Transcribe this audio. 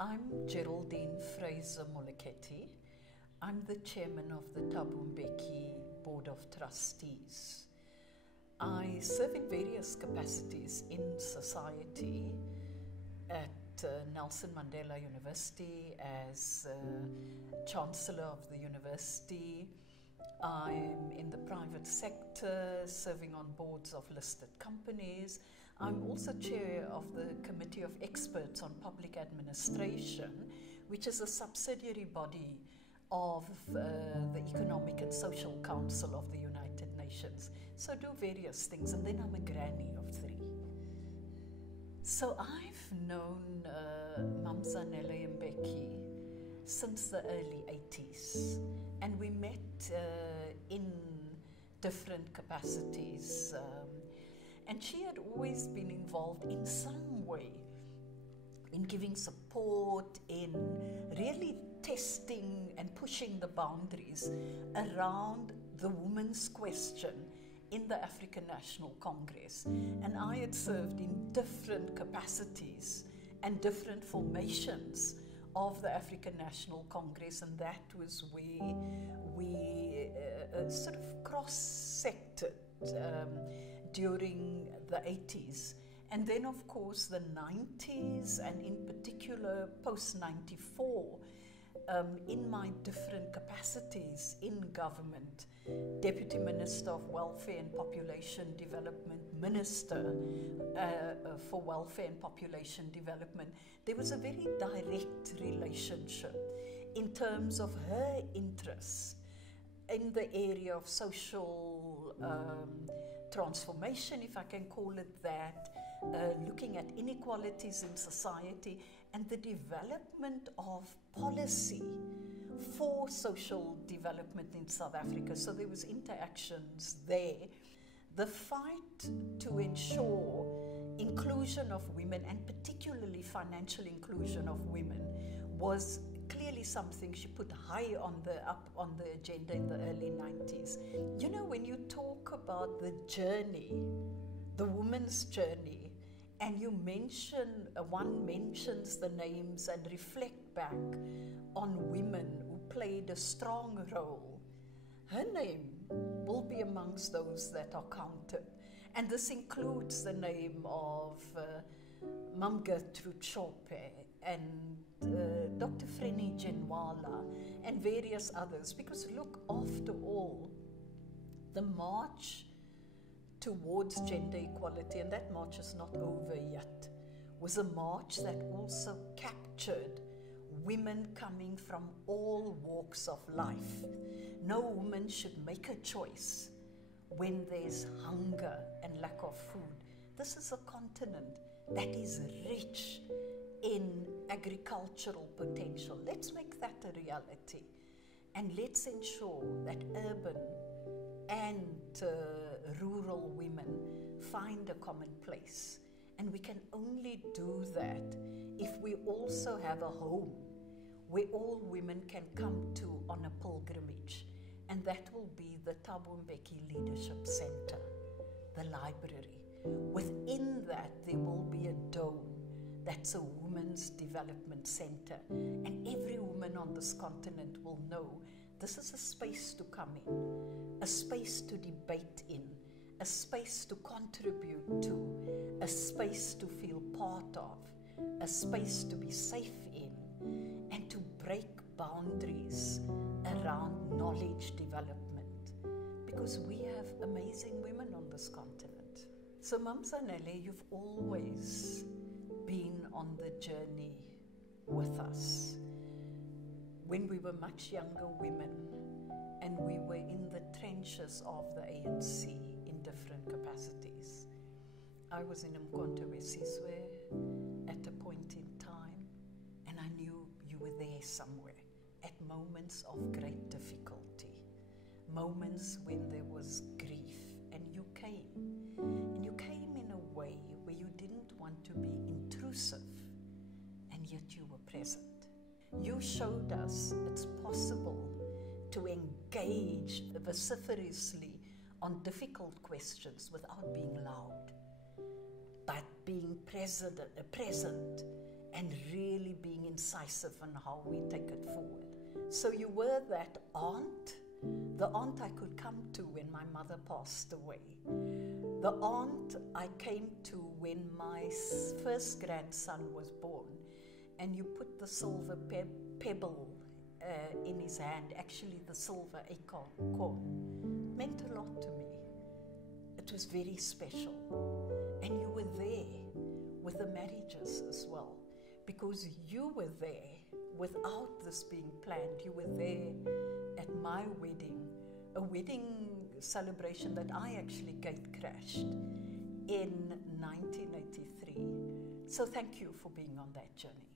I'm Geraldine Fraser Moleketi. I'm the chairman of the Thabo Mbeki Board of Trustees. I serve in various capacities in society at Nelson Mandela University as Chancellor of the University. I'm in the private sector, serving on boards of listed companies. I'm also chair of the Committee of Experts on Public Administration, which is a subsidiary body of the Economic and Social Council of the United Nations. So I do various things, and then I'm a granny of 3. So I've known Mamzanele Mbeki since the early 80s, and we met in different capacities, and she had always been involved in some way in giving support, in really testing and pushing the boundaries around the women's question in the African National Congress. And I had served in different capacities and different formations of the African National Congress, and that was where we sort of cross-sected during the 80s. And then, of course, the 90s, and in particular post-94, in my different capacities in government, Deputy Minister of Welfare and Population Development, Minister for Welfare and Population Development, there was a very direct relationship in terms of her interests in the area of social transformation, if I can call it that, looking at inequalities in society and the development of policy for social development in South Africa. So there was interactions there. The fight to ensure inclusion of women, and particularly financial inclusion of women, was clearly something she put high on the agenda in the early 90s. You know, when you talk about the journey, the woman's journey, and you mention, one mentions the names and reflect back on women who played a strong role, her name will be amongst those that are counted. And this includes the name of Mam Gertrude Chopé and Dr. Freni Genwala and various others. Because look, after all, the march towards gender equality, and that march is not over yet, was a march that also captured women coming from all walks of life. No woman should make a choice when there's hunger and lack of food. This is a continent that is rich in agricultural potential. Let's make that a reality, and let's ensure that urban and rural women find a common place. And we can only do that if we also have a home where all women can come to on a pilgrimage. And that will be the Thabo Mbeki Leadership Center, the library. Within that, there will be a dome that's a women's development center. And every woman on this continent will know this is a space to come in, a space to debate in, a space to contribute to, a space to feel part of, a space to be safe in, and to break boundaries around knowledge development. Because we have amazing women on this continent. So Mamzanele, you've always been on the journey with us. When we were much younger women and we were in the trenches of the ANC in different capacities. I was in Umkhonto weSizwe at a point in time, and I knew you were there somewhere at moments of great difficulty, moments when there was grief, and you came. And you came in a way where you didn't want to be intrusive, and yet you were present. You showed us it's possible to engage vociferously on difficult questions without being loud, but being present and really being in incisive in how we take it forward. So you were that aunt, the aunt I could come to when my mother passed away, the aunt I came to when my first grandson was born, and you put the silver pebble in his hand, actually the silver acorn, meant a lot to me. It was very special. And you were there with the marriages as well, because you were there without this being planned. You were there at my wedding, a wedding celebration that I actually gate-crashed in 1983. So thank you for being on that journey.